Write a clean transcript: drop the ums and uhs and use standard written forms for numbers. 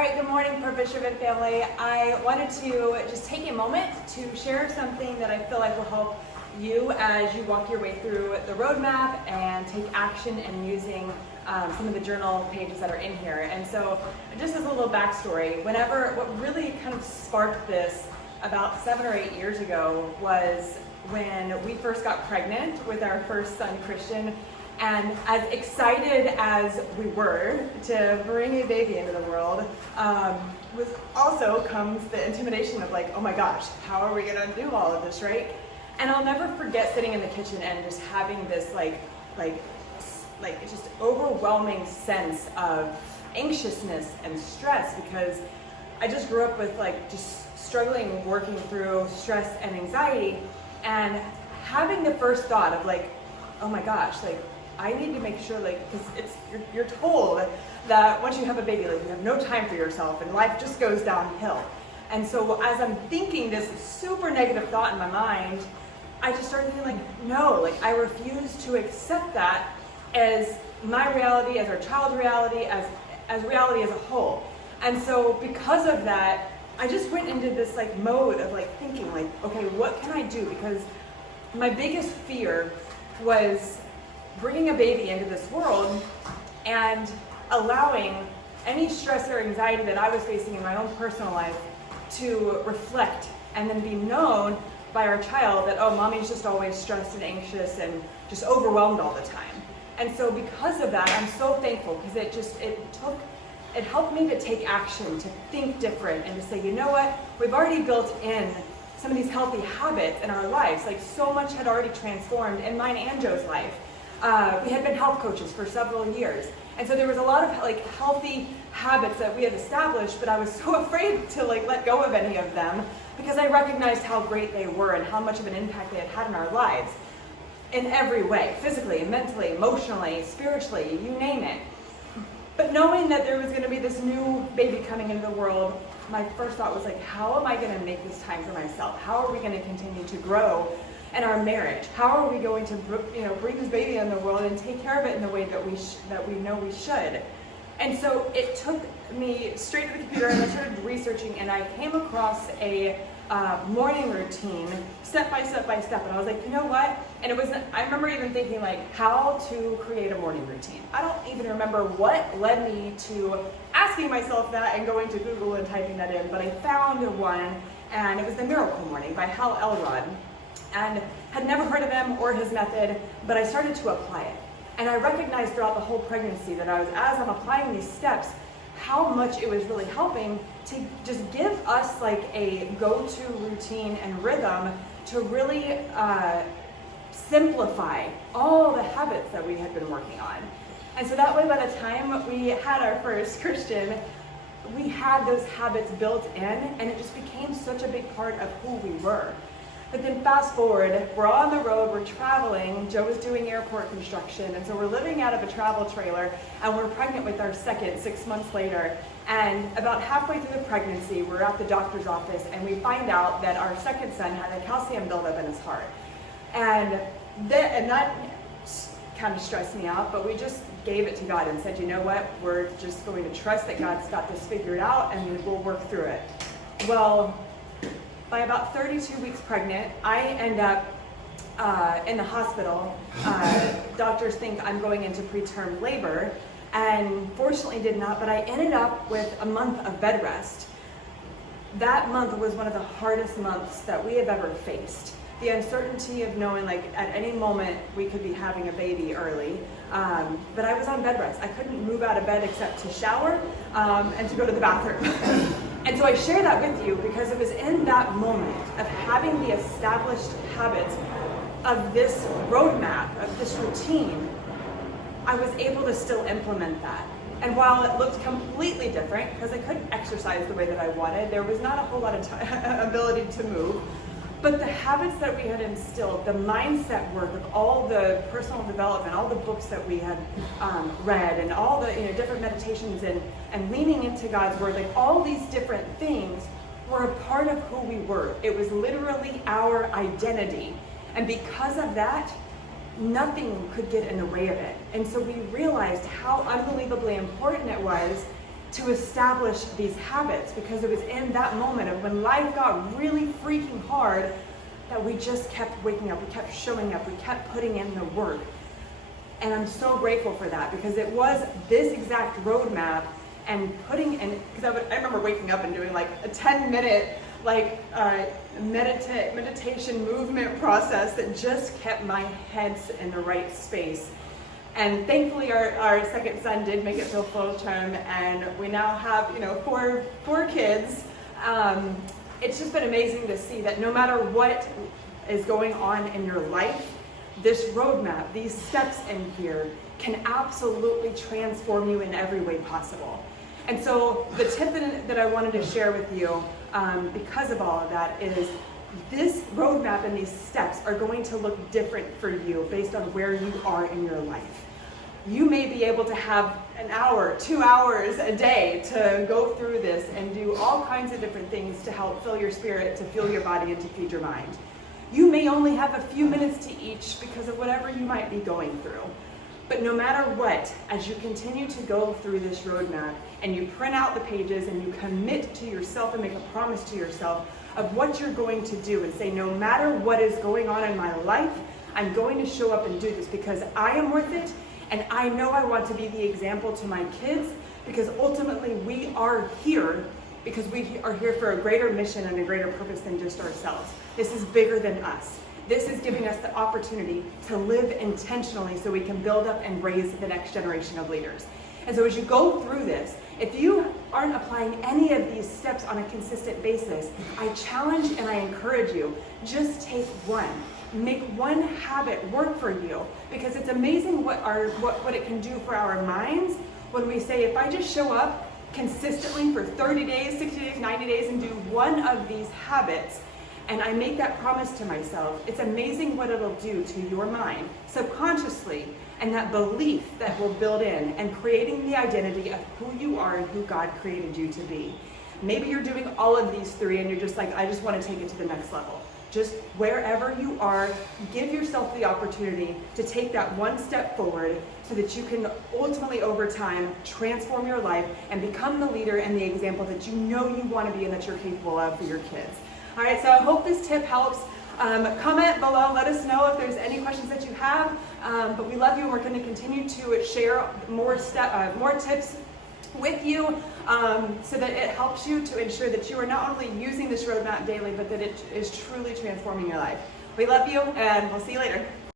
right, good morning, Purpose Driven family. I wanted to just take a moment to share something that I feel like will help you as you walk your way through the roadmap and take action in using some of the journal pages that are in here. And so just as a little backstory, what really kind of sparked this about 7 or 8 years ago was when we first got pregnant with our first son, Christian. And as excited as we were to bring a baby into the world, also comes the intimidation of like, oh my gosh, how are we gonna do all of this, right? And I'll never forget sitting in the kitchen and just having this like just overwhelming sense of anxiousness and stress, because I just grew up with like just struggling, working through stress and anxiety, and having the first thought of like, oh my gosh, like I need to make sure, like, because you're told that once you have a baby, like you have no time for yourself and life just goes downhill. And so as I'm thinking this super negative thought in my mind, I just started thinking like, no, like I refuse to accept that as my reality, as our child's reality, as reality as a whole. And so because of that, I just went into this like mode of like thinking like, okay, what can I do? Because my biggest fear was bringing a baby into this world and allowing any stress or anxiety that I was facing in my own personal life to reflect and then be known by our child that, oh, mommy's just always stressed and anxious and just overwhelmed all the time. And so because of that, I'm so thankful, because it helped me to take action, to think different, and to say, you know what, we've already built in some of these healthy habits in our lives. Like so much had already transformed in mine and Joe's life. We had been health coaches for several years. And so there was a lot of like healthy habits that we had established, but I was so afraid to like let go of any of them because I recognized how great they were and how much of an impact they had had in our lives in every way, physically, mentally, emotionally, spiritually, you name it. But knowing that there was going to be this new baby coming into the world, my first thought was like, how am I going to make this time for myself? How are we going to continue to grow in our marriage? How are we going to, bring this baby in the world and take care of it in the way that we know we should? And so it took me straight to the computer and I started researching, and I came across a morning routine, step by step by step, and I was like, you know what? And I remember even thinking like, how to create a morning routine. I don't even remember what led me to asking myself that and going to Google and typing that in, but I found one, and it was The Miracle Morning by Hal Elrod. And had never heard of him or his method, but I started to apply it. And I recognized throughout the whole pregnancy that as I'm applying these steps, how much it was really helping to just give us like a go-to routine and rhythm to really simplify all the habits that we had been working on. And so that way, by the time we had our first Christian, we had those habits built in, and it just became such a big part of who we were. But then fast forward, we're on the road, we're traveling, Joe was doing airport construction, and so we're living out of a travel trailer, and we're pregnant with our second 6 months later. And about halfway through the pregnancy, we're at the doctor's office, and we find out that our second son had a calcium buildup in his heart. And that kind of stressed me out, but we just gave it to God and said, you know what, we're just going to trust that God's got this figured out, and we'll work through it. Well, by about 32 weeks pregnant, I end up in the hospital. Doctors think I'm going into preterm labor, and fortunately did not, but I ended up with a month of bed rest. That month was one of the hardest months that we have ever faced. The uncertainty of knowing like at any moment we could be having a baby early, but I was on bed rest. I couldn't move out of bed except to shower and to go to the bathroom. And so I share that with you because it was in that moment of having the established habits of this roadmap, of this routine, I was able to still implement that. And while it looked completely different, because I couldn't exercise the way that I wanted, there was not a whole lot of ability to move, but the habits that we had instilled, the mindset work of all the personal development, all the books that we had read, and all the different meditations and leaning into God's word, like all these different things were a part of who we were. It was literally our identity. And because of that, nothing could get in the way of it. And so we realized how unbelievably important it was to establish these habits, because it was in that moment of when life got really freaking hard that we just kept waking up, we kept showing up, we kept putting in the work. And I'm so grateful for that, because it was this exact roadmap and putting in, because I remember waking up and doing like a 10-minute meditation movement process that just kept my head in the right space. And thankfully our second son did make it to full term, and we now have, four kids. It's just been amazing to see that no matter what is going on in your life, this roadmap, these steps in here can absolutely transform you in every way possible. And so the tip that I wanted to share with you, because of all of that, is this roadmap and these steps are going to look different for you based on where you are in your life. You may be able to have an hour, 2 hours a day to go through this and do all kinds of different things to help fill your spirit, to fuel your body, and to feed your mind. You may only have a few minutes to each because of whatever you might be going through. But no matter what, as you continue to go through this roadmap and you print out the pages and you commit to yourself and make a promise to yourself of what you're going to do and say, no matter what is going on in my life, I'm going to show up and do this because I am worth it, and I know I want to be the example to my kids, because ultimately we are here because we are here for a greater mission and a greater purpose than just ourselves. This is bigger than us. This is giving us the opportunity to live intentionally so we can build up and raise the next generation of leaders. And so as you go through this, if you aren't applying any of these steps on a consistent basis, I challenge and I encourage you, just take one. Make one habit work for you, because it's amazing what it can do for our minds when we say, if I just show up consistently for 30 days, 60 days, 90 days, and do one of these habits, and I make that promise to myself, it's amazing what it'll do to your mind subconsciously, and that belief that will build in and creating the identity of who you are and who God created you to be. Maybe you're doing all of these three and you're just like, I just want to take it to the next level. Just wherever you are, give yourself the opportunity to take that one step forward so that you can ultimately, over time, transform your life and become the leader and the example that you know you want to be and that you're capable of for your kids. All right, so I hope this tip helps. Comment below, let us know if there's any questions that you have. But we love you, and we're going to continue to share more tips with you so that it helps you to ensure that you are not only using this roadmap daily, but that it is truly transforming your life. We love you, and we'll see you later.